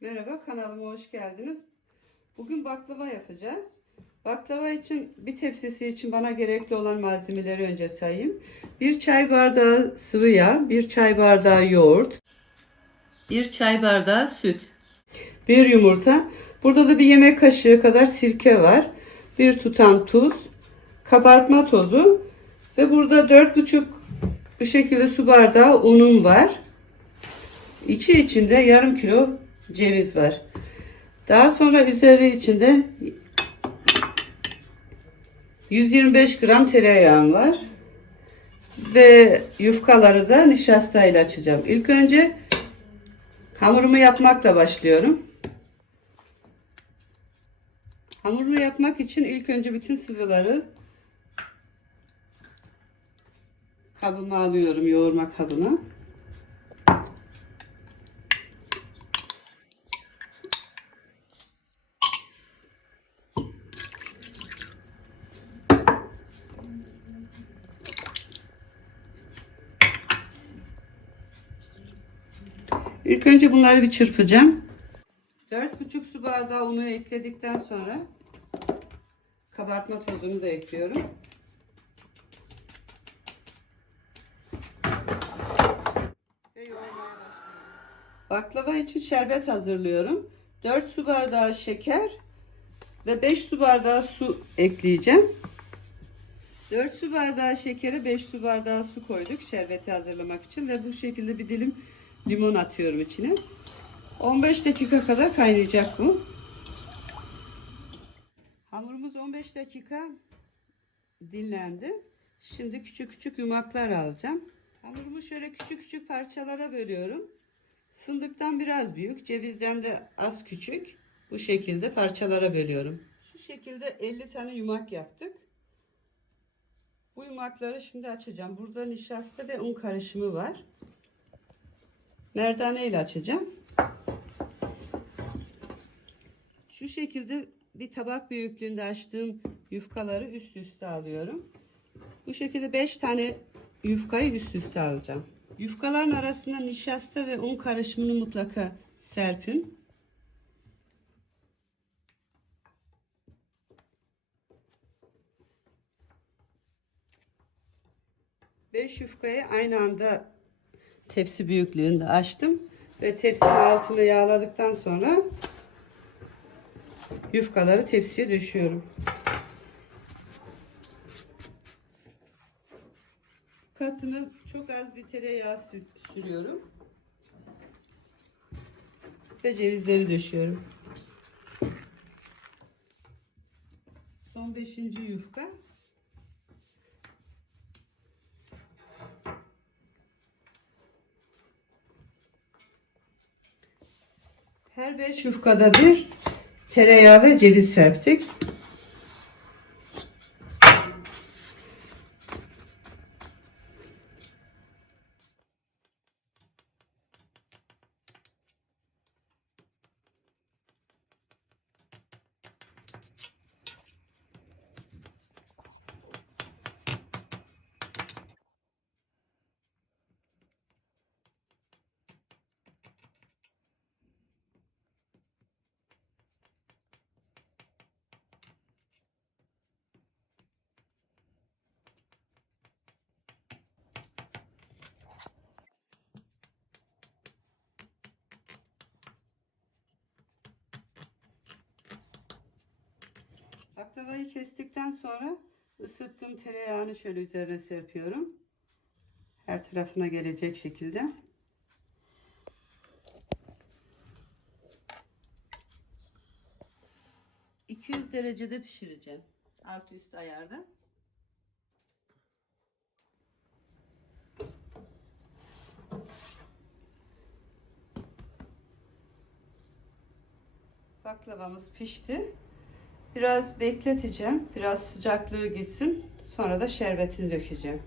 Merhaba kanalıma hoş geldiniz. Bugün baklava yapacağız. Baklava için bir tepsisi için bana gerekli olan malzemeleri önce sayayım. Bir çay bardağı sıvı yağ, bir çay bardağı yoğurt, bir çay bardağı süt, bir yumurta. Burada da bir yemek kaşığı kadar sirke var. Bir tutam tuz, kabartma tozu ve burada 4,5 bu şekilde su bardağı unum var. İçi içinde yarım kilo ceviz var. Daha sonra üzeri içinde 125 gram tereyağım var. Ve yufkaları da nişastayla açacağım. İlk önce hamurumu yapmakla başlıyorum. Hamurumu yapmak için ilk önce bütün sıvıları kabıma alıyorum yoğurma kabına. İlk önce bunları bir çırpacağım. 4,5 su bardağı unu ekledikten sonra kabartma tozunu da ekliyorum. Baklava için şerbet hazırlıyorum. 4 su bardağı şeker ve 5 su bardağı su ekleyeceğim. 4 su bardağı şekere 5 su bardağı su koyduk şerbeti hazırlamak için ve bu şekilde bir dilim limon atıyorum içine. 15 dakika kadar kaynayacak bu. Hamurumuz 15 dakika dinlendi. Şimdi küçük küçük yumaklar alacağım. Hamurumu şöyle küçük küçük parçalara bölüyorum. Fındıktan biraz büyük, cevizden de az küçük. Bu şekilde parçalara bölüyorum. Şu şekilde 50 tane yumak yaptık. Bu yumakları şimdi açacağım. Burada nişasta ve un karışımı var. Merdane ile açacağım. Şu şekilde bir tabak büyüklüğünde açtığım yufkaları üst üste alıyorum. Bu şekilde 5 tane yufkayı üst üste alacağım. Yufkaların arasına nişasta ve un karışımını mutlaka serpin. Beş yufkayı aynı anda tepsi büyüklüğünde açtım ve tepsinin altını yağladıktan sonra yufkaları tepsiye düşüyorum. Katını çok az bir tereyağı sü- sürüyorum. Ve cevizleri döşüyorum. Son beşinci yufka. Her beş yufkada bir tereyağı ve ceviz serptik. Baklavayı kestikten sonra ısıttığım tereyağını şöyle üzerine serpiyorum. Her tarafına gelecek şekilde. ...200 derecede pişireceğim. Alt üst ayarda. Baklavamız pişti. Biraz bekleteceğim. Biraz sıcaklığı gitsin. Sonra da şerbetini dökeceğim.